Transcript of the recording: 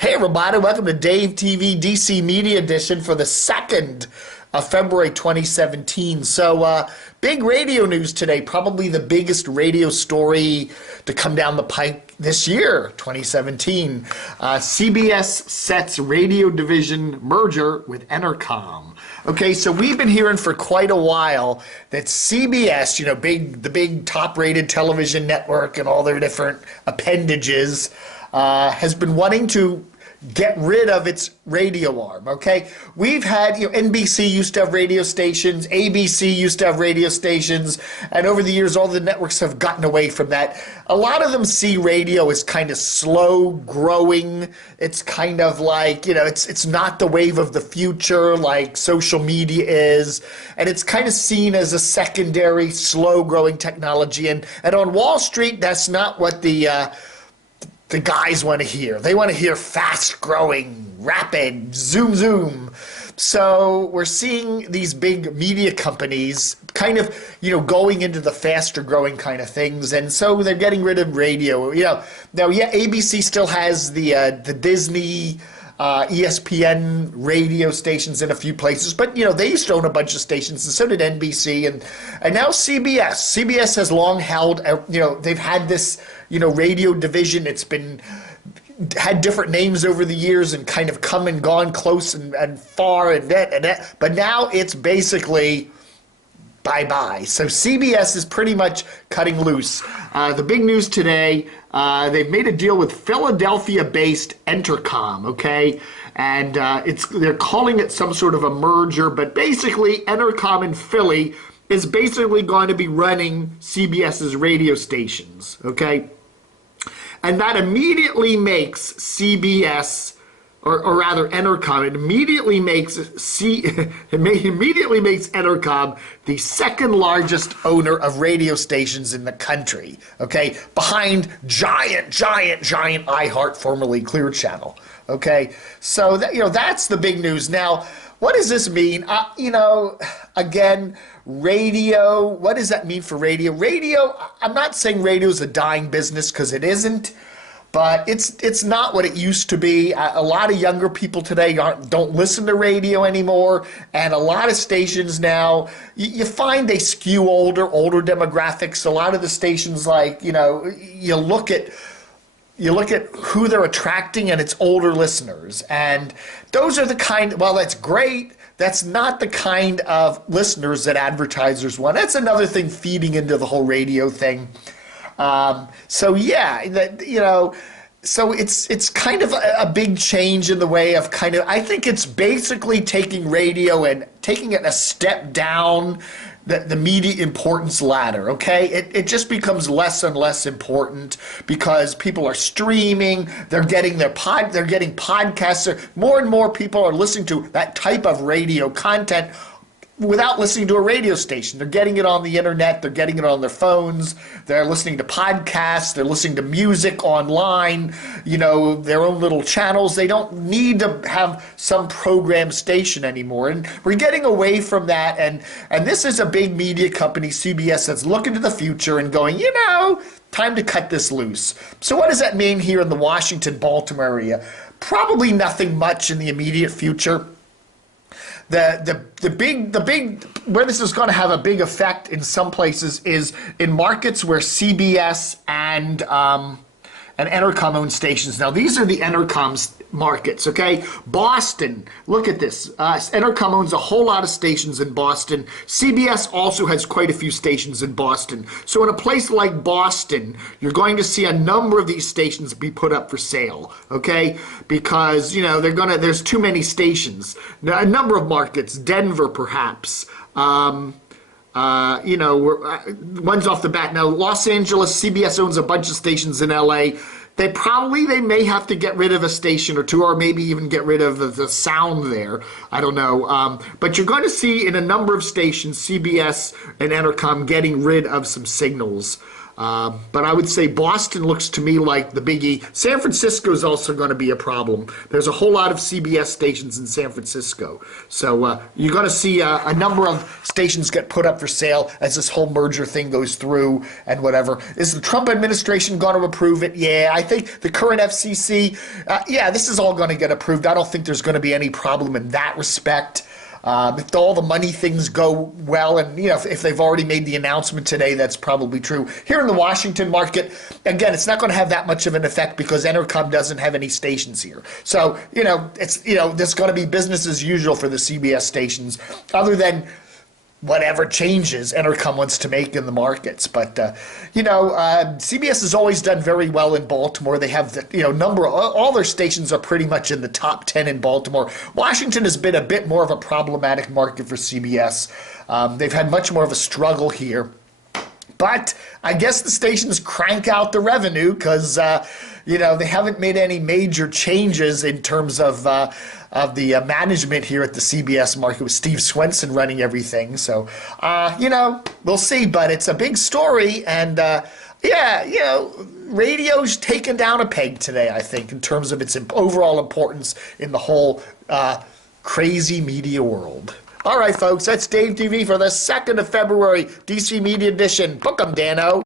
Hey everybody, welcome to Dave TV DC Media Edition for the 2nd of February 2017. So, big radio news today, probably the biggest radio story to come down the pike this year, 2017. CBS sets radio division merger with Entercom. Okay, so we've been hearing for quite a while that CBS, the big top-rated television network and all their different appendages, has been wanting to get rid of its radio arm, okay? We've had, NBC used to have radio stations, ABC used to have radio stations, and over the years all the networks have gotten away from that. A lot of them see radio as kind of slow growing. It's kind of like, it's not the wave of the future like social media is, and it's kind of seen as a secondary slow growing technology, and on Wall Street that's not what the guys want to hear. They want to hear fast-growing, rapid, zoom, zoom. So we're seeing these big media companies kind of, going into the faster-growing kind of things, and so they're getting rid of radio. Now, ABC still has the Disney, ESPN radio stations in a few places, but they used to own a bunch of stations, and so did NBC, and now CBS. CBS has long held, they've had this radio division. It's had different names over the years and kind of come and gone close and far and that, but now it's basically bye-bye. So CBS is pretty much cutting loose. The big news today, they've made a deal with Philadelphia-based Entercom, okay? And they're calling it some sort of a merger, but basically Entercom in Philly is basically going to be running CBS's radio stations, okay? And that immediately makes CBS, or rather Entercom, it immediately makes Entercom the second largest owner of radio stations in the country, okay? Behind giant iHeart, formerly Clear Channel, okay? So that's the big news. Now, what does this mean? Again, radio, what does that mean for radio? Radio, I'm not saying radio is a dying business, because it isn't, but it's not what it used to be. A lot of younger people today don't listen to radio anymore, and a lot of stations now, you find they skew older demographics. A lot of the stations, like, you look at who they're attracting, and it's older listeners. And those are the kind, well, that's great. That's not the kind of listeners that advertisers want. That's another thing feeding into the whole radio thing. So it's kind of a big change in the way of I think it's basically taking radio and taking it a step down the media importance ladder, okay? It just becomes less and less important because people are streaming, they're getting podcasts. More and more people are listening to that type of radio content without listening to a radio station. They're getting it on the internet, they're getting it on their phones, they're listening to podcasts, they're listening to music online, their own little channels. They don't need to have some program station anymore. And we're getting away from that, and this is a big media company, CBS, that's looking to the future and going, time to cut this loose. So what does that mean here in the Washington, Baltimore area? Probably nothing much in the immediate future. The big where this is going to have a big effect in some places is in markets where CBS and Entercom own stations. Now, these are the Entercom's markets, okay? Boston, look at this. Entercom owns a whole lot of stations in Boston. CBS also has quite a few stations in Boston. So in a place like Boston, you're going to see a number of these stations be put up for sale, okay? Because, there's too many stations. Now, a number of markets, Denver perhaps, one's off the bat. Now, Los Angeles, CBS owns a bunch of stations in LA. They may have to get rid of a station or two, or maybe even get rid of the sound there. I don't know. But you're going to see in a number of stations, CBS and Entercom getting rid of some signals. But I would say Boston looks to me like the biggie. San Francisco is also going to be a problem. There's a whole lot of CBS stations in San Francisco. So you're going to see a number of stations get put up for sale as this whole merger thing goes through and whatever. Is the Trump administration going to approve it? Yeah, I think the current FCC, yeah, this is all going to get approved. I don't think there's going to be any problem in that respect. If all the money things go well, and if they've already made the announcement today, that's probably true. Here in the Washington market, again, it's not going to have that much of an effect because Entercom doesn't have any stations here. So there's going to be business as usual for the CBS stations, other than whatever changes Entercom wants to make in the markets. But, CBS has always done very well in Baltimore. They have, all their stations are pretty much in the top 10 in Baltimore. Washington has been a bit more of a problematic market for CBS. They've had much more of a struggle here. But I guess the stations crank out the revenue because, they haven't made any major changes in terms of the management here at the CBS market with Steve Swenson running everything. So, we'll see. But it's a big story. And, radio's taken down a peg today, I think, in terms of its overall importance in the whole crazy media world. All right, folks, that's Dave TV for the 2nd of February, DC Media Edition. Book 'em, Dano.